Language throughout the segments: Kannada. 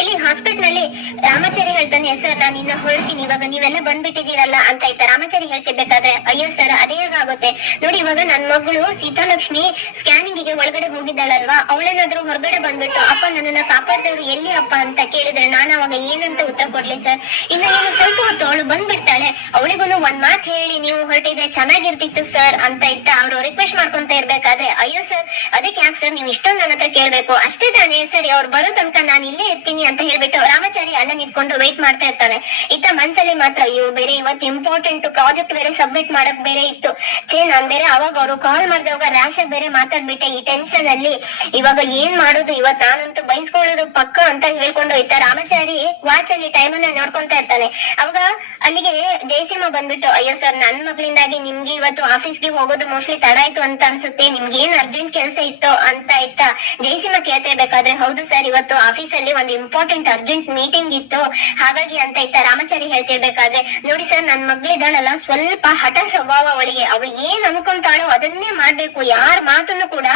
ಇಲ್ಲಿ ಹಾಸ್ಪಿಟಲ್ನಲ್ಲಿ ರಾಮಾಚಾರಿ ಹೇಳ್ತಾನೆ ಸರ್ ನಾನು ಇನ್ನ ಹೊರಡ್ತೀನಿ, ಇವಾಗ ನೀವೆಲ್ಲ ಬಂದ್ಬಿಟ್ಟಿದ್ದೀರಲ್ಲ ಅಂತ ಇದ್ದ ರಾಮಚಾರಿ ಹೇಳ್ತಿರ್ಬೇಕಾದ್ರೆ ಅಯ್ಯೋ ಸರ್, ಅದೇ ಆಗುತ್ತೆ ನೋಡಿ, ಇವಾಗ ನನ್ ಮಗಳು ಸೀತಾಲಕ್ಷ್ಮಿ ಸ್ಕ್ಯಾನಿಂಗ್ಗೆ ಒಳಗಡೆ ಹೋಗಿದ್ದಾಳಲ್ವಾ? ಅವಳೇನಾದ್ರೂ ಹೊರಗಡೆ ಬಂದ್ಬಿಟ್ಟು, ಅಪ್ಪ ನನ್ನ ಕಾಪಾಡ್ದವ್ರು ಎಲ್ಲಿ ಅಪ್ಪ? ಅಂತ ಕೇಳಿದ್ರೆ ನಾನು ಅವಾಗ ಏನಂತ ಉತ್ತರ ಕೊಡ್ಲಿ ಸರ್? ಇನ್ನ ನೀವು ಸ್ವಲ್ಪ ಹೊತ್ತು ಅವಳು ಬಂದ್ಬಿಡ್ತಾಳೆ ಅವಳಿಗೂ ಒಂದ್ ಮಾತು ಹೇಳಿ, ನೀವು ಹೊರಟಿದ್ರೆ ಚೆನ್ನಾಗಿರ್ತಿತ್ತು ಸರ್ ಅಂತ ಇತ್ತ ಅವ್ರು ರಿಕ್ವೆಸ್ಟ್ ಮಾಡ್ಕೊಂತ ಇರ್ಬೇಕಾದ್ರೆ, ಅಯ್ಯೋ ಸರ್, ಅದಕ್ಕೆ ಯಾಕೆ ಸರ್, ನೀವು ಇಷ್ಟೊಂದು ನನ್ನ ಹತ್ರ ಕೇಳ್ಬೇಕು? ಅಷ್ಟೇ ತಾನೇ, ಸರಿ, ಅವ್ರು ಬರೋ ತನಕ ನಾನು ಇಲ್ಲೇ ಇರ್ತೀನಿ ಅಂತ ಹೇಳ್ಬಿಟ್ಟು ರಾಮಾಚಾರಿ ಅಲ್ಲೇ ನಿಂತ್ಕೊಂಡು ವೇಟ್ ಮಾಡ್ತಾ ಇರ್ತಾನೆ. ಇತ್ತ ಮನ್ಸಲ್ಲಿ ಮಾತ್ರ, ಅಯ್ಯೋ, ಬೇರೆ ಇವತ್ತು ಇಂಪಾರ್ಟೆಂಟ್ ಪ್ರಾಜೆಕ್ಟ್ ಬೇರೆ ಸಬ್ಮಿಟ್ ಮಾಡಕ್ ಬೇರೆ ಇತ್ತು. ಚೇ ನಾನ್ ಬೇರೆ ಅವಾಗ ಅವರು ಕಾಲ್ ಮಾಡಿದಾಗ ರ್ಯಾಶ್ ಬೇರೆ ಮಾತಾಡ್ಬಿಟ್ಟೆ. ಈ ಟೆನ್ಷನ್ ಅಲ್ಲಿ ಇವಾಗ ಏನ್ ಮಾಡೋದು? ಇವತ್ ನಾನಂತೂ ಬೈಸ್ಕೊಳ್ಳೋದು ಪಕ್ಕ ಅಂತ ಹೇಳ್ಕೊಂಡು ಇತ್ತ ರಾಮಾಚಾರಿ ವಾಚ್ ಅಲ್ಲಿ ಟೈಮ್ ಅನ್ನ ನೋಡ್ಕೊಂತಾ ಇರ್ತಾನೆ. ಅವಾಗ ಅಲ್ಲಿಗೆ ಜಯಸಿಂಹ ಬಂದ್ಬಿಟ್ಟು, ಅಯ್ಯೋ ಸರ್ ನನ್ ಮಗಳಿಂದಾಗಿ ನಿಮ್ಗೆ ಇವತ್ತು ಆಫೀಸ್ಗೆ ಹೋಗೋದು ಮೋಸ್ಟ್ಲಿ ತಡ ಆಯ್ತು ಅಂತ ಅನ್ಸುತ್ತೆ. ನಿಮ್ಗೆ ಏನ್ ಅರ್ಜೆಂಟ್ ಕೆಲಸ ಇತ್ತು? ಅಂತ ಇತ್ತ ಜಯಸಿಂಹ ಕೇಳ್ತಾ ಇರ್ಬೇಕಾದ್ರೆ, ಹೌದು ಸರ್ ಇವತ್ತು ಆಫೀಸ್ ಅಲ್ಲಿ ಒಂದು ಇಂಪಾರ್ಟೆಂಟ್ ಅರ್ಜೆಂಟ್ ಮೀಟಿಂಗ್ ಇತ್ತು. ಹಾಗಾಗಿ ಅಂತ ಇತ್ತ ರಾಮಚಾರಿ ಹೇಳ್ತಿರ್ಬೇಕಾದ್ರೆ, ನೋಡಿ ಸರ್ ನನ್ ಮಗ್ಳಿದಾಳಲ್ಲ ಸ್ವಲ್ಪ ಹಠ ಸ್ವಭಾವ ಅವಳಿಗೆ. ಅವಳು ಏನ್ ಅನ್ಕೊಂತಾಳೋ ಅದನ್ನೇ ಮಾಡ್ಬೇಕು. ಯಾರ ಮಾತನ್ನು ಕೂಡ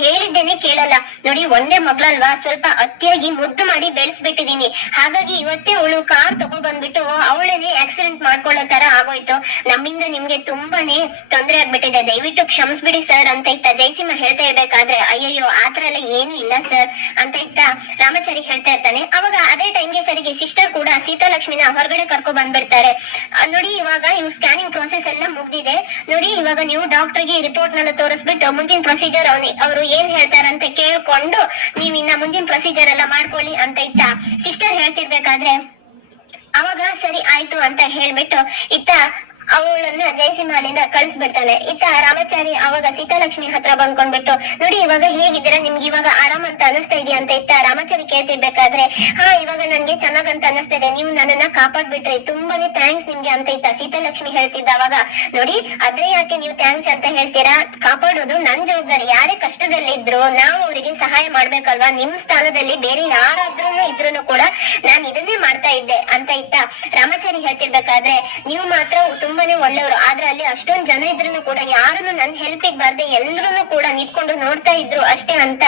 ಹೇಳಿದ್ದೇನೆ ಕೇಳಲ್ಲ. ನೋಡಿ, ಒಂದೇ ಮಗಳಲ್ವಾ? ಸ್ವಲ್ಪ ಅತಿಯಾಗಿ ಮುದ್ದು ಮಾಡಿ ಬೆಳೆಸ್ಬಿಟ್ಟಿದೀನಿ ಹಾಗಾಗಿ ಇವತ್ತೇ ಅವಳು ಕಾರ್ ತಗೋ ಬಂದ್ಬಿಟ್ಟು ಅವಳನ್ನೇ ಆಕ್ಸಿಡೆಂಟ್ ಮಾಡ್ಕೊಳ್ಳೋ ತರ ಆಗೋಯ್ತು. ನಮ್ಮಿಂದ ನಿಮ್ಗೆ ತುಂಬಾನೇ ತೊಂದರೆ ಆಗ್ಬಿಟ್ಟಿದೆ. ದಯವಿಟ್ಟು ಕ್ಷಮಿಸ್ಬಿಡಿ ಸರ್ ಅಂತ ಇತ್ತ ಜಯಸಿಂಹ ಹೇಳ್ತಾ ಇರ್ಬೇಕಾದ್ರೆ, ಅಯ್ಯಯ್ಯೋ ಆತರ ಎಲ್ಲ ಏನು ಇಲ್ಲ ಸರ್ ಅಂತ ಇತ್ತ ರಾಮಚಾರಿ ಹೇಳ್ತಾ ಇರ್ತಾನೆ. ಅವಾಗ ಅದೇ ಟೈಮ್ಗೆ ಸರಿಗೆ ಸಿಸ್ಟರ್ ಕೂಡ ಸೀತಾಲಕ್ಷ್ಮಿನ ಹೊರಗಡೆ ಕರ್ಕೊ ಬಂದ್ಬಿಡ್ತಾರೆ. ನೋಡಿ ಇವಾಗ ಇವ್ ಸ್ಕ್ಯಾನಿಂಗ್ ಪ್ರೋಸೆಸ್ ಎಲ್ಲ ಮುಗ್ದಿದೆ. ನೋಡಿ ಇವಾಗ ನೀವು ಡಾಕ್ಟರ್ಗೆ ರಿಪೋರ್ಟ್ ನೆಲ್ಲ ತೋರಿಸ್ಬಿಟ್ಟು ಮುಂದಿನ ಪ್ರೊಸೀಜರ್ ಅವರು ಏನ್ ಹೇಳ್ತಾರಂತ ಕೇಳ್ಕೊಂಡು ನೀವ್ ಇನ್ನ ಮುಂದಿನ ಪ್ರೊಸೀಜರ್ ಎಲ್ಲ ಮಾಡ್ಕೊಳ್ಳಿ ಅಂತ ಇತ್ತ. ಸಿಸ್ಟರ್ ಹೇಳ್ತಿರ್ಬೇಕಾದ್ರೆ, ಅವಾಗ ಸರಿ ಆಯ್ತು ಅಂತ ಹೇಳ್ಬಿಟ್ಟು ಇತ್ತ ಅವಳನ್ನ ಜಯಸಿಂಹನಿಂದ ಕಳಿಸ್ಬಿಡ್ತಾನೆ ಇತ್ತ ರಾಮಚಾರಿ ಅವಾಗ ಸೀತಾಲಕ್ಷ್ಮಿ ಹತ್ರ ಬಂದ್ಕೊಂಡ್ಬಿಟ್ಟು, ನೋಡಿ, ಇವಾಗ ಹೇಗಿದ್ದೀರಾ? ನಿಮ್ಗೆ ಇವಾಗ ಆರಾಮ್ ಅಂತ ಅನಿಸ್ತಾ ಇದೆಯಾ? ಅಂತ ಇತ್ತ ರಾಮಾಚಾರಿ ಕೇಳ್ತಿರ್ಬೇಕಾದ್ರೆ, ಹಾ, ಇವಾಗ ನನ್ಗೆ ಚೆನ್ನಾಗಂತ ಅನಿಸ್ತಿದೆ ನೀವು ನನ್ನನ್ನ ಕಾಪಾಡ್ಬಿಟ್ರಿ. ತುಂಬಾನೇ ಥ್ಯಾಂಕ್ಸ್ ನಿಮ್ಗೆ ಅಂತ ಇತ್ತ ಸೀತಾಲಕ್ಷ್ಮಿ ಹೇಳ್ತಿದ್ದ ಅವಾಗ ನೋಡಿ ಅದ್ರೆ ಯಾಕೆ ನೀವು ಥ್ಯಾಂಕ್ಸ್ ಅಂತ ಹೇಳ್ತೀರಾ? ಕಾಪಾಡೋದು ನನ್ ಜವಾಬ್ದಾರಿ. ಯಾರೇ ಕಷ್ಟದಲ್ಲಿದ್ರು ನಾವು ಅವರಿಗೆ ಸಹಾಯ ಮಾಡ್ಬೇಕಲ್ವಾ? ನಿಮ್ ಸ್ಥಾನದಲ್ಲಿ ಬೇರೆ ಯಾರಾದ್ರೂ ಇದ್ರು ಕೂಡ ನಾನ್ ಇದನ್ನೇ ಮಾಡ್ತಾ ಇದ್ದೆ. ಅಂತ ಇತ್ತ ರಾಮಾಚಾರಿ ಹೇಳ್ತಿರ್ಬೇಕಾದ್ರೆ, ನೀವು ಮಾತ್ರ ತುಂಬಾನೇ ಒಳ್ಳೆಯವರು. ಆದ್ರೆ ಅಲ್ಲಿ ಅಷ್ಟೊಂದ್ ಜನ ಇದ್ರು ಕೂಡ ಯಾರನ್ನು ನನ್ ಹೆಲ್ಪಿಗೆ ಬರ್ದೆ ಎಲ್ರು ಕೂಡ ನಿಂತ್ಕೊಂಡು ನೋಡ್ತಾ ಇದ್ರು ಅಷ್ಟೇ ಅಂತ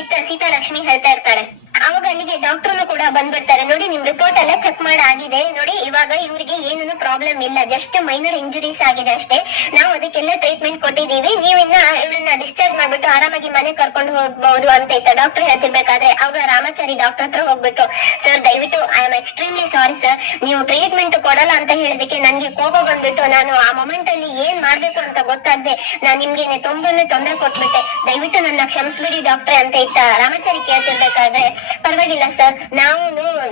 ಇತ್ತ ಸೀತಾಲಕ್ಷ್ಮಿ ಹೇಳ್ತಾ ಇರ್ತಾಳೆ. ಅವಾಗ ಅಲ್ಲಿಗೆ ಡಾಕ್ಟರ್ನು ಕೂಡ ಬಂದ್ಬಿಡ್ತಾರೆ. ನೋಡಿ, ನಿಮ್ ರಿಪೋರ್ಟ್ ಎಲ್ಲ ಚೆಕ್ ಮಾಡಾಗಿದೆ ನೋಡಿ, ಇವಾಗ ಇವ್ರಿಗೆ ಏನೂ ಪ್ರಾಬ್ಲಮ್ ಇಲ್ಲ. ಜಸ್ಟ್ ಮೈನರ್ ಇಂಜುರೀಸ್ ಆಗಿದೆ ಅಷ್ಟೇ. ನಾವು ಅದಕ್ಕೆಲ್ಲ ಟ್ರೀಟ್ಮೆಂಟ್ ಕೊಟ್ಟಿದೀವಿ ನೀವಿನ್ನ ಇವಳನ್ನ ಡಿಸ್ಚಾರ್ಜ್ ಮಾಡ್ಬಿಟ್ಟು ಆರಾಮಾಗಿ ಮನೆ ಕರ್ಕೊಂಡು ಹೋಗ್ಬಹುದು ಅಂತ ಇತ್ತ ಡಾಕ್ಟರ್ ಹೇಳ್ತಿರ್ಬೇಕಾದ್ರೆ ಅವಾಗ ರಾಮಾಚಾರಿ ಡಾಕ್ಟರ್ ಹತ್ರ ಹೋಗ್ಬಿಟ್ಟು ಸರ್ ದಯವಿಟ್ಟು I am extremely sorry sir ನೀವು ಟ್ರೀಟ್ಮೆಂಟ್ ಕೊಡಲ್ಲ ಅಂತ ಹೇಳಿದಕ್ಕೆ ನನ್ಗೆ ಕೋಪ ಬಂದ್ಬಿಟ್ಟು ನಾನು ಆ ಮೊಮೆಂಟ್ ಅಲ್ಲಿ ಏನ್ ಮಾಡ್ಬೇಕು ಅಂತ ಗೊತ್ತಾಗದೆ, ನಾನ್ ನಿಮ್ಗೆ ತುಂಬಾನೇ ತೊಂದರೆ ಕೊಟ್ಬಿಟ್ಟೆ. ದಯವಿಟ್ಟು ನನ್ನ ಕ್ಷಮಿಸ್ಬಿಡಿ ಡಾಕ್ಟ್ರೆ ಅಂತ ಇತ್ತ ರಾಮಾಚಾರಿ ಕೇಳ್ತಿರ್ಬೇಕಾದ್ರೆ ಪರವಾಗಿಲ್ಲ ಸರ್. ನಾವು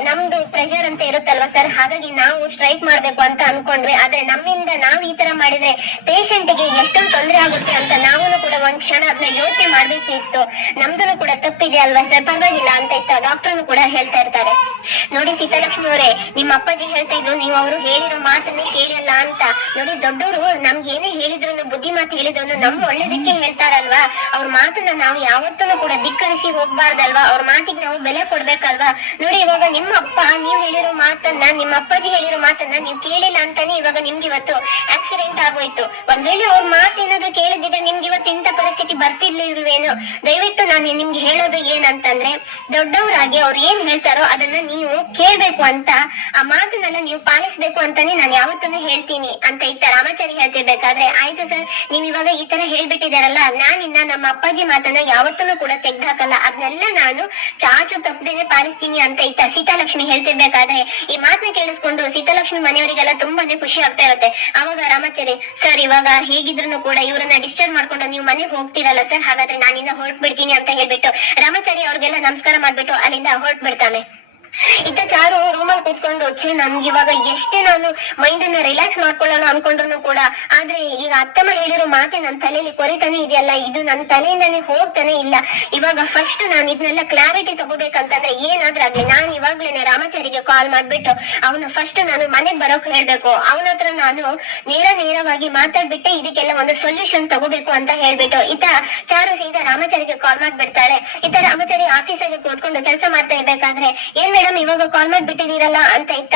ನಮ್ದು ಪ್ರೆಷರ್ ಅಂತ ಇರುತ್ತಲ್ವಾ ಸರ್? ಹಾಗಾಗಿ ನಾವು ಸ್ಟ್ರೈಕ್ ಮಾಡ್ಬೇಕು ಅಂತ ಅನ್ಕೊಂಡ್ವಿ. ಆದ್ರೆ ನಮ್ಮಿಂದ ನಾವ್ ಈ ತರ ಮಾಡಿದ್ರೆ ಪೇಷಂಟ್ಗೆ ಎಷ್ಟೊಂದು ತೊಂದರೆ ಆಗುತ್ತೆ ಅಂತ ನಾವು ಕೂಡ ಒಂದ್ ಕ್ಷಣ ಅದನ್ನ ಯೋಚನೆ ಮಾಡ್ಬೇಕಿತ್ತು. ನಮ್ದು ಕೂಡ ತಪ್ಪಿದೆ ಅಲ್ವಾ ಸರ್? ಪರವಾಗಿಲ್ಲ ಅಂತ ಇತ್ತ ಡಾಕ್ಟರ್ ಕೂಡ ಹೇಳ್ತಾ ಇರ್ತಾರೆ. ನೋಡಿ ಸೀತಾಲಕ್ಷ್ಮಿ ಅವರೇ, ನಿಮ್ಮ ಅಪ್ಪಾಜಿ ಹೇಳ್ತಾ ಇದ್ರು, ನೀವು ಅವರು ಹೇಳಿರೋ ಮಾತನ್ನ ಕೇಳಿಲ್ಲ ಅಂತ. ನೋಡಿ ದೊಡ್ಡವರು ನಮ್ಗೆ ಏನೇ ಹೇಳಿದ್ರು ಬುದ್ಧಿ ಮಾತು ಹೇಳಿದ್ರು ನಮ್ ಒಳ್ಳೇದಕ್ಕೆ ಹೇಳ್ತಾರಲ್ವಾ? ಅವ್ರ ಮಾತನ್ನ ನಾವು ಯಾವತ್ತೂ ಕೂಡ ಧಿಕ್ಕರಿಸಿ ಹೋಗ್ಬಾರ್ದಲ್ವಾ? ಅವ್ರ ಮಾತಿಗೆ ನಾವು ಬೆಲೆ ಕೊಡ್ಬೇಕಲ್ವಾ? ನೋಡಿ, ಇವಾಗ ನಿಮ್ಮ ಅಪ್ಪ ನೀವು ಹೇಳಿರೋ ಮಾತನ್ನ ನಿಮ್ಮ ಅಪ್ಪಾಜಿ ಹೇಳಿರೋ ಮಾತನ್ನ ನೀವು ಕೇಳಿಲ್ಲ ಅಂತಾನೆ ಇವಾಗ ನಿಮ್ಗೆ ಇವತ್ತು ಆಕ್ಸಿಡೆಂಟ್ ಆಗೋಯ್ತು. ಒಂದ್ ವೇಳೆ ಅವ್ರ ಮಾತು ಏನಾದ್ರು ಕೇಳಿದ್ರೆ ನಿಮ್ಗೆ ಇವತ್ತು ಇಂಥ ಪರಿಸ್ಥಿತಿ ಬರ್ತಿರ್ಲಿಲ್ವೇನೋ? ದಯವಿಟ್ಟು ನಾನು ನಿಮ್ಗೆ ಹೇಳೋದು ಏನಂತಂದ್ರೆ, ದೊಡ್ಡವರಾಗಿ ಅವ್ರು ಏನ್ ಹೇಳ್ತಾರೋ ಅದನ್ನ ನೀವು ಕೇಳ್ಬೇಕು ಅಂತ, ಆ ಮಾತನ್ನ ನೀವು ಪಾಲಿಸ್ಬೇಕು ಅಂತಾನೆ ನಾನು ಯಾವತ್ತೂ ಹೇಳ್ತೀನಿ ಅಂತ ಇತ್ತ ರಾಮಾಚಾರಿ ಹೇಳ್ತಿರ್ಬೇಕಾದ್ರೆ. ಆಯ್ತು ಸರ್, ನೀವ್ ಇವಾಗ ಈ ತರ ಹೇಳ್ಬಿಟ್ಟಿದಾರಲ್ಲ ನಾನಿನ್ನ ನಮ್ಮ ಅಪ್ಪಾಜಿ ಮಾತನ್ನ ಯಾವತ್ತೂ ಕೂಡ ತೆಗ್ದಾಕಲ್ಲ. ಅದನ್ನೆಲ್ಲ ನಾನು ಚಾಚು ತಪ್ಪದೇನೆ ಪಾಲಿಸ್ತೀನಿ ಅಂತ ಇತ್ತ ಸೀತಾಲಕ್ಷ್ಮಿ ಹೇಳ್ತಿರ್ಬೇಕಾದ್ರೆ ಈ ಮಾತನ್ನ ಕೇಳಿಸ್ಕೊಂಡು ಸೀತಾಲಕ್ಷ್ಮಿ ಮನೆಯವರಿಗೆಲ್ಲ ತುಂಬಾನೇ ಖುಷಿ ಆಗ್ತಾ ಇರುತ್ತೆ. ಅವಾಗ ರಾಮಾಚಾರಿ, ಸರ್, ಇವಾಗ ಹೇಗಿದ್ರು ಕೂಡ ಇವರನ್ನ ಡಿಸ್ಟರ್ಬ್ ಮಾಡ್ಕೊಂಡು ನೀವು ಮನೆಗೆ ಹೋಗ್ತೀರಲ್ಲ ಸರ್? ಹಾಗಾದ್ರೆ ನಾನಿನ್ನ ಹೊರಟ್ಬಿಡ್ತೀನಿ ಅಂತ ಹೇಳ್ಬಿಟ್ಟು ರಾಮಾಚಾರಿ ಅವ್ರಿಗೆಲ್ಲ ನಮಸ್ಕಾರ ಮಾಡ್ಬಿಟ್ಟು ಅಲ್ಲಿಂದ ಹೊರಟ್ಬಿಡ್ತಾನೆ. ಇತ್ತ ಚಾರು ರೂಮಲ್ಲಿ ಕೂತ್ಕೊಂಡು, ಛೇ, ನಮ್ಗೆ ಇವಾಗ ಎಷ್ಟೇ ನಾನು ಮೈಂಡ್ ಅನ್ನ ರಿಲ್ಯಾಕ್ಸ್ ಮಾಡ್ಕೊಳ್ಳೋಣ ಅನ್ಕೊಂಡ್ರು ಕೂಡ, ಆದ್ರೆ ಈಗ ಅತ್ತಮ್ಮ ಹೇಳಿರೋ ಮಾತೆ ನನ್ನ ತಲೆಯಲ್ಲಿ ಕೊರಿತಾನೆ ಇದೆಯಲ್ಲ, ಇದು ನನ್ನ ತಲೆಯಿಂದಾನೆ ಹೋಗ್ತಾನೆ ಇಲ್ಲ. ಇವಾಗ ಫಸ್ಟ್ ನಾನು ಇದನ್ನೆಲ್ಲ ಕ್ಲಾರಿಟಿ ತಗೋಬೇಕಂತಂದ್ರೆ ಏನಾದ್ರೂ ಆಗ್ಲಿ, ನಾನು ಇವಾಗ್ಲೇನೆ ರಾಮಾಚಾರಿಗೆ ಕಾಲ್ ಮಾಡ್ಬಿಟ್ಟು, ಅವನು ಫಸ್ಟ್ ನಾನು ಮನೆಗ್ ಬರೋಕ್ ಹೇಳ್ಬೇಕು. ಅವನ ಹತ್ರ ನಾನು ನೇರ ನೇರವಾಗಿ ಮಾತಾಡ್ಬಿಟ್ಟೆ, ಇದಕ್ಕೆಲ್ಲ ಒಂದು ಸೊಲ್ಯೂಷನ್ ತಗೋಬೇಕು ಅಂತ ಹೇಳ್ಬಿಟ್ಟು, ಇತ್ತ ಚಾರು ಸೀದಾ ರಾಮಾಚಾರಿಗೆ ಕಾಲ್ ಮಾಡ್ಬಿಡ್ತಾಳೆ. ಇತ್ತ ರಾಮಾಚಾರಿ ಆಫೀಸಲ್ಲಿ ಕೂತ್ಕೊಂಡು ಕೆಲಸ ಮಾಡ್ತಾ ಇರ್ಬೇಕಾದ್ರೆ ಏನ್ ಮೇಡಮ್ ಇವಾಗ ಕಾಲ್ ಮಾಡ್ಬಿಟ್ಟಿದೀರಲ್ಲ ಅಂತ ಇತ್ತ?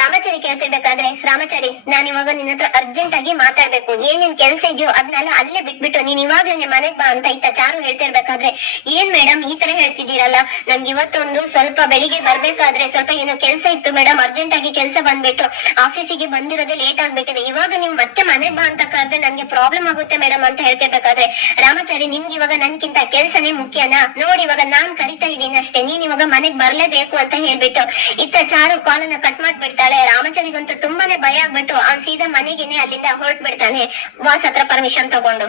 ರಾಮಾಚಾರಿ ಕೇಳ್ತಿರ್ಬೇಕಾದ್ರೆ, ರಾಮಾಚಾರಿ, ನಾನ್ ಇವಾಗ ನಿನ್ನ ಹತ್ರ ಅರ್ಜೆಂಟ್ ಆಗಿ ಮಾತಾಡ್ಬೇಕು. ಏನೇನ್ ನಿನ್ ಕೆಲ್ಸ ಇದೆಯೋ ಅದನ್ನೆಲ್ಲ ಅಲ್ಲೇ ಬಿಟ್ಬಿಟ್ಟು ನೀನ್ ಇವಾಗ್ಲೇ ಮನೆಗ್ ಬಾ ಅಂತ ಇತ್ತ ಚಾರು ಹೇಳ್ತಿರ್ಬೇಕಾದ್ರೆ, ಏನ್ ಮೇಡಮ್ ಈ ತರ ಹೇಳ್ತಿದ್ದೀರಲ್ಲ? ನನ್ಗೆ ಇವತ್ತೊಂದು ಸ್ವಲ್ಪ ಬೆಳಿಗ್ಗೆ ಬರ್ಬೇಕಾದ್ರೆ ಸ್ವಲ್ಪ ಏನೋ ಕೆಲ್ಸ ಇತ್ತು ಮೇಡಮ್ ಅರ್ಜೆಂಟ್ ಆಗಿ ಕೆಲ್ಸ ಬಂದ್ಬಿಟ್ಟು ಆಫೀಸಿಗೆ ಬಂದಿರೋದೇ ಲೇಟ್ ಆಗ್ಬಿಟ್ಟಿದೆ. ಇವಾಗ ನೀವು ಮತ್ತೆ ಮನೆಗ್ ಬಾ ಅಂತ ಕರೆದ್ರೆ ನನ್ಗೆ ಪ್ರಾಬ್ಲಮ್ ಆಗುತ್ತೆ ಮೇಡಮ್ ಅಂತ ಹೇಳ್ತಿರ್ಬೇಕಾದ್ರೆ, ರಾಮಾಚಾರಿ ನಿಮ್ಗೆ ಇವಾಗ ನನ್ಕಿಂತ ಕೆಲ್ಸನೇ ಮುಖ್ಯನಾ? ನೋಡಿ ಇವಾಗ ನಾನ್ ಕರಿತಾ ಇದ್ದೀನಿ ಅಷ್ಟೇ. ನೀನ್ ಇವಾಗ ಮನೆಗ್ ಬರ್ಲೇಬೇಕು ಅಂತ ಹೇಳ್ಬಿಟ್ಟು ಇತ್ತ ಚಾರು ಕಾಲನ್ನ ಕಟ್ ಮಾಡ್ಬಿಡ್ತಾಳೆ ರಾಮಚಂದ್ರಿಗಂತೂ ತುಂಬಾನೇ ಭಯ ಆಗ್ಬಿಟ್ಟು ಅವ್ನ್ ಸೀದಾ ಮನೆಗೆನೆ ಅಲ್ಲಿಂದ ಹೊರಟ್ ಬಿಡ್ತಾನೆ ಬಾಸ್ ಹತ್ರ ಪರ್ಮಿಷನ್ ತಗೊಂಡು.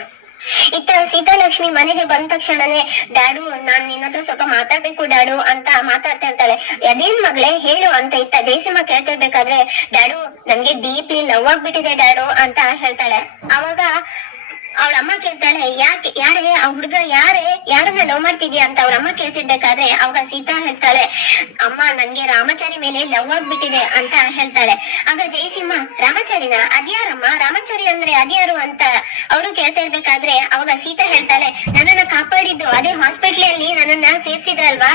ಇತ್ತ ಸೀತಾಲಕ್ಷ್ಮಿ ಮನೆಗೆ ಬಂದ ತಕ್ಷಣನೇ, ಡ್ಯಾಡು, ನಾನ್ ನಿನ್ನ ಹತ್ರ ಸ್ವಲ್ಪ ಮಾತಾಡ್ಬೇಕು ಡ್ಯಾಡು ಅಂತ ಮಾತಾಡ್ತಾ ಇರ್ತಾಳೆ. ಅದೇನ್ ಮಗಳೇ, ಹೇಳು ಅಂತ ಇತ್ತ ಜಯಸಿಂಹ ಕೇಳ್ತಿರ್ಬೇಕಾದ್ರೆ, ಡ್ಯಾಡು ನಂಗೆ ಡೀಪ್ಲಿ ಲವ್ ಆಗ್ಬಿಟ್ಟಿದೆ ಡ್ಯಾಡು ಅಂತ ಹೇಳ್ತಾಳೆ. ಅವಾಗ ಅವಳ ಅಮ್ಮ ಕೇಳ್ತಾಳೆ, ಯಾಕೆ, ಯಾರೇ, ಆ ಹುಡುಗ ಯಾರೇ, ಯಾರನ್ನ ಲವ್ ಮಾಡ್ತಿದ್ಯಾ ಅಂತ ಅವ್ರ ಅಮ್ಮ ಅವಾಗ ಸೀತಾ ಹೇಳ್ತಾಳೆ, ಅಮ್ಮ, ನನ್ಗೆ ರಾಮಚಾರಿ ಮೇಲೆ ಲವ್ ಆಗ್ಬಿಟ್ಟಿದೆ ಅಂತ ಹೇಳ್ತಾಳೆ. ಆಗ ಜಯಸಿಂಹ, ರಾಮಚಾರಿನ? ಅದ್ಯಾರಮ್ಮ? ರಾಮಚಾರಿ ಅಂದ್ರೆ ಅದ್ಯಾರು ಅಂತ ಅವರು ಕೇಳ್ತಾ ಇರ್ಬೇಕಾದ್ರೆ ಅವಾಗ ಸೀತಾ ಹೇಳ್ತಾಳೆ, ನನ್ನನ್ನ ಕಾಪಾಡಿದ್ದು ಅದೇ ಹಾಸ್ಪಿಟ್ಲಲ್ಲಿ ನನ್ನನ್ನ ಸೇರ್ಸಿದ್ರಲ್ವಾ?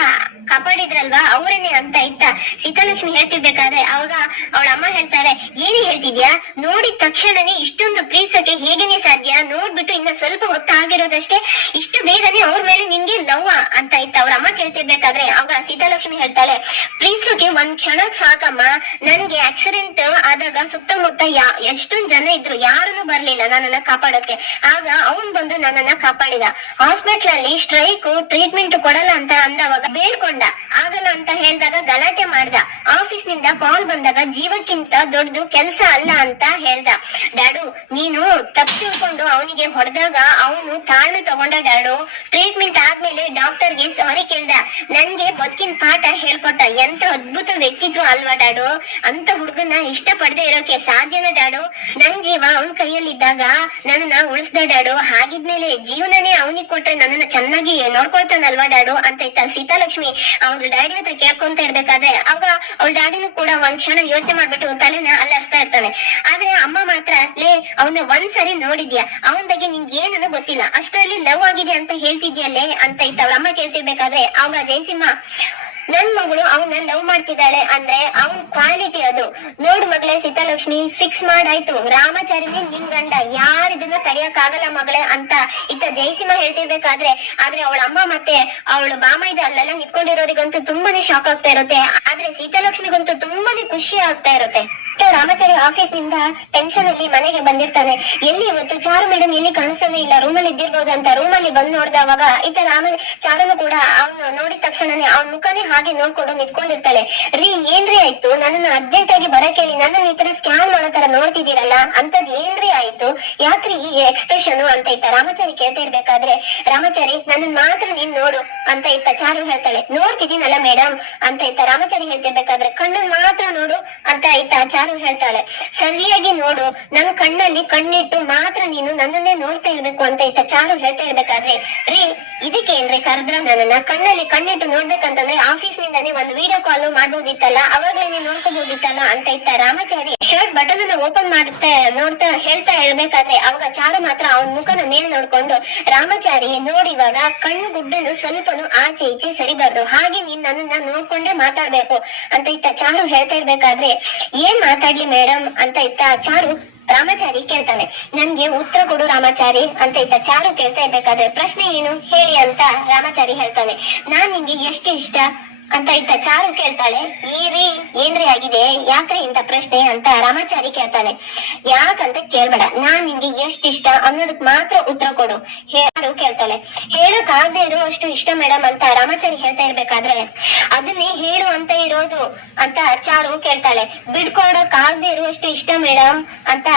ಕಾಪಾಡಿದ್ರಲ್ವಾ? ಅವರೇನೆ ಅಂತ ಇತ್ತ? ಸೀತಾಲಕ್ಷ್ಮಿ ಹೇಳ್ತಿರ್ಬೇಕಾದ್ರೆ ಅವಾಗ ಅವಳ ಅಮ್ಮ ಹೇಳ್ತಾರೆ, ಏನೇ ಹೇಳ್ತಿದ್ಯಾ? ನೋಡಿದ ತಕ್ಷಣನೇ ಇಷ್ಟೊಂದು ಪ್ರೀಸಕ್ಕೆ ಹೇಗೇನೆ ಸಾಧ್ಯ? ನೋಡ್ಬಿಟ್ಟು ಇನ್ನ ಸ್ವಲ್ಪ ಹೊತ್ತು ಆಗಿರೋದಷ್ಟೇ, ಇಷ್ಟು ಬೇಗನೆ ಅವ್ರ ಮೇಲೆ ನಿನ್ಗೆ ಲವ್ ಅಂತ ಇತ್ತ? ಅವ್ರ ಅಮ್ಮ ಕೇಳ್ತಿರ್ಬೇಕಾದ್ರೆ ಅವಾಗ ಸೀತಾಲಕ್ಷ್ಮಿ ಹೇಳ್ತಾಳೆ ಪ್ರೀಸೋಕೆ ಒಂದ್ ಕ್ಷಣ ಸಾಕಮ್ಮ. ನನ್ಗೆ ಆಕ್ಸಿಡೆಂಟ್ ಆದಾಗ ಸುತ್ತಮುತ್ತ ಯಾ, ಎಷ್ಟೊಂದ್ ಜನ ಇದ್ರು, ಯಾರನ್ನು ಬರ್ಲಿಲ್ಲ ನನ್ನನ್ನ ಕಾಪಾಡಕ್ಕೆ. ಆಗ ಅವನ್ ಬಂದು ನನ್ನನ್ನ ಕಾಪಾಡಿದ. ಹಾಸ್ಪಿಟ್ಲ್ ಅಲ್ಲಿ ಸ್ಟ್ರೈಕ್ ಟ್ರೀಟ್ಮೆಂಟ್ ಕೊಡಲ್ಲ ಅಂತ ಅಂದವಾಗ ಬೇಡ್ಕೊಂಡ. ಆಗಲ್ಲ ಅಂತ ಹೇಳ್ದಾಗ ಗಲಾಟೆ ಮಾಡ್ದ. ಆಫೀಸ್ನಿಂದ ಕಾಲ್ ಬಂದಾಗ ಜೀವಕ್ಕಿಂತ ದೊಡ್ಡದು ಕೆಲಸ ಅಲ್ಲ ಅಂತ ಹೇಳ್ದ. ಡ್ಯಾಡು, ನೀನು ತಪ್ಪು ತಿಳ್ಕೊಂಡು ಅವನಿಗೆ ಹೊಡೆದಾಗ ಅವನು ತಾಳ್ಮೆ ತಗೊಂಡ ಡ್ಯಾಡು. ಟ್ರೀಟ್ಮೆಂಟ್ ಆದ್ಮೇಲೆ ಡಾಕ್ಟರ್ಗೆ ಸಾರಿ ಕೇಳ್ದ. ನನ್ಗೆ ಬದುಕಿನ ಪಾಠ ಹೇಳ್ಕೊಟ್ಟ. ಎಂತ ಅದ್ಭುತ ವ್ಯಕ್ತಿತ್ವ ಅಲ್ವಾ ಡ್ಯಾಡು? ಅಂತ ಹುಡುಗನ ಇಷ್ಟ ಪಡದೆ ಇರೋಕೆ ಸಾಧ್ಯನ ಡ್ಯಾಡು? ನನ್ ಜೀವ ಅವನ್ ಕೈಯಲ್ಲಿದ್ದಾಗ ನನ್ನನ್ನ ಉಳಿಸ್ದ ಡ್ಯಾಡು. ಹಾಗಿದ್ಮೇಲೆ ಜೀವನನೇ ಅವನಿಗೆ ಕೊಟ್ರೆ ನನ್ನನ್ನ ಚೆನ್ನಾಗಿ ನೋಡ್ಕೊಳ್ತಾನಲ್ವಾ ಡ್ಯಾಡು? ಅಂತ ಇತ್ತ ಸೀತಾಲಕ್ಷ್ಮಿ ಅವ್ರ ಡ್ಯಾಡಿ ಹತ್ರ ಕೇಳ್ಕೊಂತ ಇರ್ಬೇಕಾದ್ರೆ ಅವಾಗ ಅವ್ಳ ಡ್ಯಾಡಿನೂ ಕೂಡ ಒಂದ್ ಕ್ಷಣ ಯೋಚನೆ ಮಾಡ್ಬಿಟ್ಟು ತಲೆನ ಅಲ್ಲಾಡ್ಸ್ತಾ ಇರ್ತಾನೆ. ಆದ್ರೆ ಅಮ್ಮ ಮಾತ್ರ, ಲೇ ಅವನ್ನ ಒಂದ್ ಸರಿ ನೋಡಿದ್ಯಾ? ಅವನ ಬಗ್ಗೆ ನಿಂಗೆ ಏನನ್ನೂ ಗೊತ್ತಿಲ್ಲ. ಅಷ್ಟರಲ್ಲಿ ಲವ್ ಆಗಿದೆ ಅಂತ ಹೇಳ್ತಿದ್ಯಲ್ಲೇ ಅಂತ ಇತ್ತ ಅವ್ರ ಅಮ್ಮ ಕೇಳ್ತಿರ್ಬೇಕಾದ್ರೆ ಅವಾಗ ಜಯಸಿಂಹ ನನ್ ಮಗಳು ಅವನ್ನ ಲವ್ ಮಾಡ್ತಿದ್ದಾಳೆ ಅಂದ್ರೆ ಅವನ್ ಕ್ವಾಲಿಟಿ ಅದು. ನೋಡ್ ಮಗಳೇ ಸೀತಾಲಕ್ಷ್ಮಿ ಫಿಕ್ಸ್ ಮಾಡಾಯ್ತು. ರಾಮಚಾರಿನೇ ನಿನ್ ಗಂಡ. ಯಾರು ಇದನ್ನ ತಡೆಯಕ್ ಆಗಲ್ಲ ಮಗಳೇ ಅಂತ. ಇತ್ತ ಜಯಸಿಂಹ ಹೇಳ್ತಿರ್ಬೇಕಾದ್ರೆ, ಆದ್ರೆ ಅವಳ ಅಮ್ಮ ಮತ್ತೆ ಅವಳ ಬಾಮ ಇದೆ ಅಲ್ಲೆಲ್ಲ ನಿಂತ್ಕೊಂಡಿರೋರಿಗಂತೂ ತುಂಬಾನೇ ಶಾಕ್ ಆಗ್ತಾ ಇರುತ್ತೆ. ಆದ್ರೆ ಸೀತಾಲಕ್ಷ್ಮಿಗಂತೂ ತುಂಬಾನೇ ಖುಷಿ ಆಗ್ತಾ ಇರುತ್ತೆ. ಇತ್ತ ರಾಮಾಚಾರಿ ಆಫೀಸ್ನಿಂದ ಟೆನ್ಷನ್ ಅಲ್ಲಿ ಮನೆಗೆ ಬಂದಿರ್ತಾನೆ. ಎಲ್ಲಿ ಇವತ್ತು ಚಾರು ಮೇಡಮ್ ಎಲ್ಲಿ ಕಾಣಿಸೋದೇ ಇಲ್ಲ. ರೂಮಲ್ಲಿ ಇದ್ದಿರ್ಬೋದು ಅಂತ ರೂಮಲ್ಲಿ ಬಂದ್ ನೋಡ್ದವಾಗ ಇತ್ತ ರಾಮ ಚಾರುನು ಕೂಡ ಅವನು ನೋಡಿದ ತಕ್ಷಣನೇ ಅವ್ನ ಮುಖನೇ ಹಾಗೆ ನೋಡ್ಕೊಂಡು ನಿಂತ್ಕೊಂಡಿರ್ತಾಳೆ. ರೀ, ಏನ್ರಿ ಆಯ್ತು? ನನ್ನ ಅರ್ಜೆಂಟ್ ಆಗಿ ಬರಕ್ ಹೇಳಿ ನನ್ನ ಈ ತರ ಸ್ಕ್ಯಾನ್ ಮಾಡೋ ತರ ನೋಡ್ತಿದ್ದೀರಲ್ಲ? ಅಂತದ್ ಏನ್ರಿ ಆಯ್ತು? ಯಾಕ್ರಿ ಈ ಎಕ್ಸ್ಪ್ರೆಷನ್ ಅಂತ ಇತ್ತ? ರಾಮಾಚಾರಿ ಕೇಳ್ತಾ ಇರ್ಬೇಕಾದ್ರೆ, ರಾಮಾಚಾರಿ, ನನ್ನನ್ ಮಾತ್ರ ನೀನ್ ನೋಡು ಅಂತ ಇತ್ತ ಚಾರು ಹೇಳ್ತಾಳೆ. ನೋಡ್ತಿದ್ದೀನಲ್ಲ ಮೇಡಮ್ ಅಂತ ಇತ್ತ ರಾಮಾಚಾರಿ ಹೇಳ್ತಿರ್ಬೇಕಾದ್ರೆ, ಕಣ್ಣನ್ ಮಾತ್ರ ನೋಡು ಅಂತ ಇತ್ತ ಚಾರು ಹೇಳ್ತಾಳೆ ಸರಿಯಾಗಿ ನೋಡು, ನನ್ ಕಣ್ಣಲ್ಲಿ ಕಣ್ಣಿಟ್ಟು ಮಾತ್ರ ನೀನು ನನ್ನನ್ನೇ ನೋಡ್ತಾ ಇರ್ಬೇಕು ಅಂತ ಇತ್ತ ಚಾರು ಹೇಳ್ತಾ ಇರ್ಬೇಕಾದ್ರೆ, ರೀ, ಇದಕ್ಕೆ ಏನ್ರಿ ಕರೆದ್ರ ನನ್ನನ್ನ ಕಣ್ಣಲ್ಲಿ ಕಣ್ಣಿಟ್ಟು ನೋಡ್ಬೇಕಂತಂದ್ರೆ ಆಫೀಸ್ ನಿಂದಾನೇ ಒಂದ್ ವಿಡಿಯೋ ಕಾಲ್ ಮಾಡೋದಿತ್ತಲ್ಲ ಅವಾಗಲೇ ನೋಡ್ಕೋಬಹುದಿತ್ತಲ್ಲ ಅಂತ ಇತ್ತ ರಾಮಚಾರಿ ಶರ್ಟ್ ಬಟನ್ ಅನ್ನ ಓಪನ್ ಮಾಡುತ್ತೆ ನೋಡ್ತಾ ಹೇಳ್ತಾ ಹೇಳ್ಬೇಕಾದ್ರೆ, ಅವಾಗ ಚಾರು ಮಾತ್ರ ಅವನ್ ಮುಖನ ಮೇಲೆ ನೋಡ್ಕೊಂಡು, ರಾಮಚಾರಿ ನೋಡಿವಾಗ ಕಣ್ಣು ಗುಡ್ಡನು ಸ್ವಲ್ಪನು ಆಚೆ ಈಚೆ ಸರಿಬಾರ್ದು, ಹಾಗೆ ನೀನ್ ನನ್ನನ್ನ ನೋಡ್ಕೊಂಡೇ ಮಾತಾಡ್ಬೇಕು ಅಂತ ಇತ್ತ ಚಾರು ಹೇಳ್ತಾ ಇರ್ಬೇಕಾದ್ರೆ, ಏನ್ ಮಾತಾಡ್ಲಿ ಮೇಡಮ್ ಅಂತ ಇತ್ತ ಚಾರು ರಾಮಾಚಾರಿ ಕೇಳ್ತಾನೆ. ನನ್ಗೆ ಉತ್ತರ ಕೊಡು ರಾಮಾಚಾರಿ ಅಂತ ಇದ್ದ ಚಾರು ಕೇಳ್ತಾ ಇರ್ಬೇಕಾದ್ರೆ ಪ್ರಶ್ನೆ ಏನು ಹೇಳಿ ಅಂತ ರಾಮಾಚಾರಿ ಹೇಳ್ತಾನೆ. ನಾನ್ ನಿಂಗೆ ಎಷ್ಟು ಇಷ್ಟ? ಅಂತ ಇದ್ದ ಚಾರು ಕೇಳ್ತಾಳೆ, ಏರಿ, ಏನ್ರಿ ಆಗಿದೆ? ಯಾಕ್ರಿ ಇಂತ ಪ್ರಶ್ನೆ? ಅಂತ ರಾಮಾಚಾರಿ ಕೇಳ್ತಾನೆ ಯಾಕಂತ ಕೇಳ್ಬೇಡ, ನಾನ್ ನಿಂಗೆ ಎಷ್ಟ್ ಇಷ್ಟ ಅನ್ನೋದಕ್ ಮಾತ್ರ ಉತ್ತರ ಕೊಡು. ಹೇಳು ಕೇಳ್ತಾಳೆ. ಹೇಳಕ್ ಆಗದೆ ಇರೋ ಅಷ್ಟು ಇಷ್ಟ ಮೇಡಮ್ ಅಂತ ರಾಮಾಚಾರಿ ಹೇಳ್ತಾ ಇರ್ಬೇಕಾದ್ರೆ, ಅದನ್ನೇ ಹೇಳು ಅಂತ ಇರೋದು ಅಂತ ಚಾರು ಕೇಳ್ತಾಳೆ. ಬಿಡ್ಕೊಡಕ್ ಆಗದೆ ಇರುವಷ್ಟು ಇಷ್ಟ ಮೇಡಮ್ ಅಂತ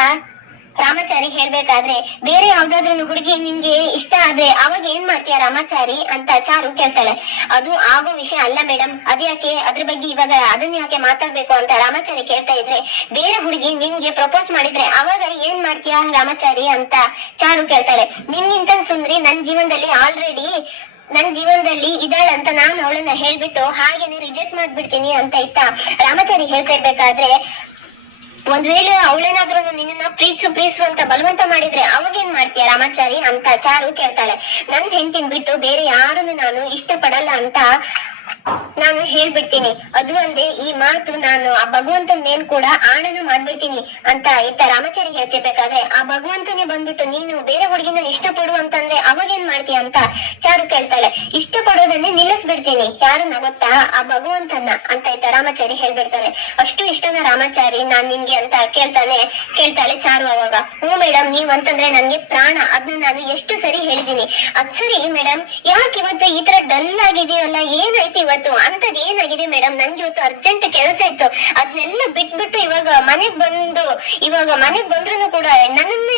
ರಾಮಾಚಾರಿ ಹೇಳ್ಬೇಕಾದ್ರೆ, ಬೇರೆ ಯಾವ್ದಾದ್ರು ಹುಡುಗಿ ನಿನ್ಗೆ ಇಷ್ಟ ಆದ್ರೆ ಅವಾಗ ಏನ್ ಮಾಡ್ತೀಯ ರಾಮಾಚಾರಿ ಅಂತ ಚಾರು ಕೇಳ್ತಾಳೆ. ಅದು ಆಗೋ ವಿಷಯ ಅಲ್ಲ ಮೇಡಮ್ ಅದ್ಯಾಕೆ? ಅದ್ರ ಬಗ್ಗೆ ಇವಾಗ ಅದನ್ನ ಯಾಕೆ ಮಾತಾಡ್ಬೇಕು ಅಂತ ರಾಮಾಚಾರಿ ಕೇಳ್ತಾ ಇದ್ರೆ, ಬೇರೆ ಹುಡುಗಿ ನಿನ್ಗೆ ಪ್ರಪೋಸ್ ಮಾಡಿದ್ರೆ ಅವಾಗ ಏನ್ ಮಾಡ್ತೀಯ ರಾಮಾಚಾರಿ ಅಂತ ಚಾರು ಕೇಳ್ತಾಳೆ. ನಿನ್ಗಿಂತ ಸುಂದ್ರಿ, ನನ್ ಜೀವನದಲ್ಲಿ ಆಲ್ರೆಡಿ ನನ್ ಜೀವನದಲ್ಲಿ ಇದಾಳಂತ ನಾನು ಅವಳನ್ನ ಹೇಳ್ಬಿಟ್ಟು ಹಾಗೇನೆ ರಿಜೆಕ್ಟ್ ಮಾಡ್ಬಿಡ್ತೀನಿ ಅಂತ ಇತ್ತ ರಾಮಾಚಾರಿ ಹೇಳ್ತಾ ಇರ್ಬೇಕಾದ್ರೆ ಒಂದ್ ವೇಳೆ ಅವಳೇನಾದ್ರೂ ನಿನ್ನ ಪ್ರೀತಿಸು ಪ್ರೀತಿಸು ಅಂತ ಬಲವಂತ ಮಾಡಿದ್ರೆ ಅವಾಗ ಏನ್ ಮಾಡ್ತೀಯ ರಾಮಾಚಾರಿ? ಅಂತ ಚಾರು ಕೇಳ್ತಾಳೆ. ನನ್ ಹೆಂಡತಿನ್ ಬಿಟ್ಟು ಬೇರೆ ಯಾರನ್ನು ನಾನು ಇಷ್ಟಪಡಲ್ಲ ಅಂತ ನಾನು ಹೇಳ್ಬಿಡ್ತೀನಿ. ಅದು ಅಲ್ಲದೆ ಈ ಮಾತು ನಾನು ಆ ಭಗವಂತನ ಮೇಲ್ ಕೂಡ ಆಣನು ಮಾಡ್ಬಿಡ್ತೀನಿ ಅಂತ ಇತ್ತ ರಾಮಚಾರಿ ಹೇಳ್ತಿರ್ಬೇಕಾದ್ರೆ, ಆ ಭಗವಂತನೇ ಬಂದ್ಬಿಟ್ಟು ನೀನು ಬೇರೆ ಹುಡುಗಿನ ಇಷ್ಟಪಡು ಅಂತಂದ್ರೆ ಅವಾಗೇನ್ ಮಾಡ್ತೀಯ ಅಂತ ಚಾರು ಕೇಳ್ತಾಳೆ. ಇಷ್ಟ ಪಡೋದನ್ನೇ ನಿಲ್ಲಿಸ್ಬಿಡ್ತೀನಿ. ಯಾರನ್ನ ಗೊತ್ತಾ? ಆ ಭಗವಂತನ ಅಂತ ಇತ್ತ ರಾಮಚಾರಿ ಹೇಳ್ಬಿಡ್ತಾನೆ. ಅಷ್ಟು ಇಷ್ಟನ ರಾಮಚಾರಿ ನಾನ್ ನಿನ್ಗೆ ಅಂತ ಕೇಳ್ತಾನೆ, ಕೇಳ್ತಾಳೆ ಚಾರು ಅವಾಗ. ಹ್ಞೂ ಮೇಡಮ್ ನೀವ್ ಅಂತಂದ್ರೆ ನನ್ಗೆ ಪ್ರಾಣ. ಅದನ್ನ ನಾನು ಎಷ್ಟು ಸರಿ ಹೇಳಿದೀನಿ ಅದ್ ಸರಿ ಮೇಡಮ್ ಯಾಕೆ ಇವತ್ತು ಈ ತರ ಡಲ್ ಆಗಿದೆಯಲ್ಲ? ಏನಾಯ್ತು ಇವತ್ತು ಅಂತದ್ ಏನಾಗಿದೆ ಮೇಡಮ್ ನಂಗೆ ಇವತ್ತು ಅರ್ಜೆಂಟ್ ಕೆಲಸ ಇತ್ತು. ಅದನ್ನೆಲ್ಲ ಬಿಟ್ಬಿಟ್ಟು ಇವಾಗ ಮನೆಗ್ ಬಂದು, ಇವಾಗ ಮನೆಗ್ ಬಂದ್ರು ಕೂಡ ನನ್ನನ್ನೇ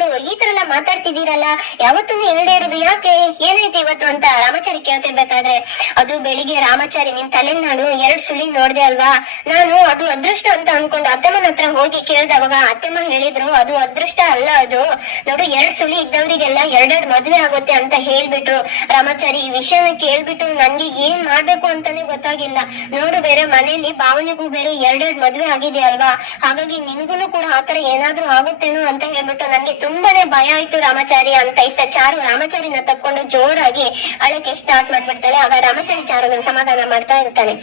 ನೀವು ಈ ತರ ಎಲ್ಲ ಮಾತಾಡ್ತಿದ್ದೀರಲ್ಲ? ಯಾವತ್ತೂ ಇರೋದು ಯಾಕೆ? ಏನಾಯ್ತು ಇವತ್ತು ಅಂತ ರಾಮಾಚಾರಿ ಕೇಳ್ತಿರ್ಬೇಕಾದ್ರೆ, ಅದು ಬೆಳಿಗ್ಗೆ ರಾಮಚಾರಿ ನಿನ್ ತಲೆ ನಾನು ಎರಡ್ ಸುಳಿ ನೋಡ್ದೆ ಅಲ್ವಾ? ನಾನು ಅದು ಅದೃಷ್ಟ ಅಂತ ಅನ್ಕೊಂಡು ಅತ್ತಮ್ಮನ ಹತ್ರ ಹೋಗಿ ಕೇಳ್ದವಾಗ ಅತ್ತಮ್ಮ ಹೇಳಿದ್ರು, ಅದು ಅದೃಷ್ಟ ಅಲ್ಲ ಅದು. ನೋಡು, ಎರಡ್ ಸುಳಿ ಇದ್ದವರಿಗೆಲ್ಲ ಎರಡೆರಡ್ ಮದ್ವೆ ಆಗುತ್ತೆ ಅಂತ ಹೇಳ್ಬಿಟ್ರು ರಾಮಾಚಾರಿ. ಈ ವಿಷಯನ ಕೇಳ್ಬಿಟ್ಟು ನನ್ಗೆ ಏನ್ ಮಾಡ್ಬೇಕು ಅಂತಾನೆ ಗೊತ್ತಾಗಿಲ್ಲ. ನೋಡು, ಬೇರೆ ಮನೇಲಿ ಭಾವನೆಗೂ ಬೇರೆ ಎರಡೆರಡ್ ಮದ್ವೆ ಆಗಿದೆ ಅಲ್ವಾ ಹಾಗಾಗಿ ನಿನ್ಗೂನು ಕೂಡ ಆತರ ಏನಾದ್ರೂ ಆಗುತ್ತೇನೋ ಅಂತ ಹೇಳ್ಬಿಟ್ಟು ನನ್ಗೆ ತುಂಬಾನೇ ಭಯ ಆಯ್ತು ರಾಮಾಚಾರಿ ಅಂತ ಇತ್ತ ಚಾರು ರಾಮಾಚಾರಿನ ತಕ್ಕೊಂಡು ಜೋರಾಗಿ ಅಳಕ್ಕೆ ಸ್ಟಾರ್ಟ್ ಮಾಡ್ಬಿಡ್ತಾಳೆ. ಆಗ ರಾಮಾಚಾರಿ ಚಾರುನ ಸಮಾಧಾನ ಮಾಡ್ತಾ ಇರ್ತಾನೆ.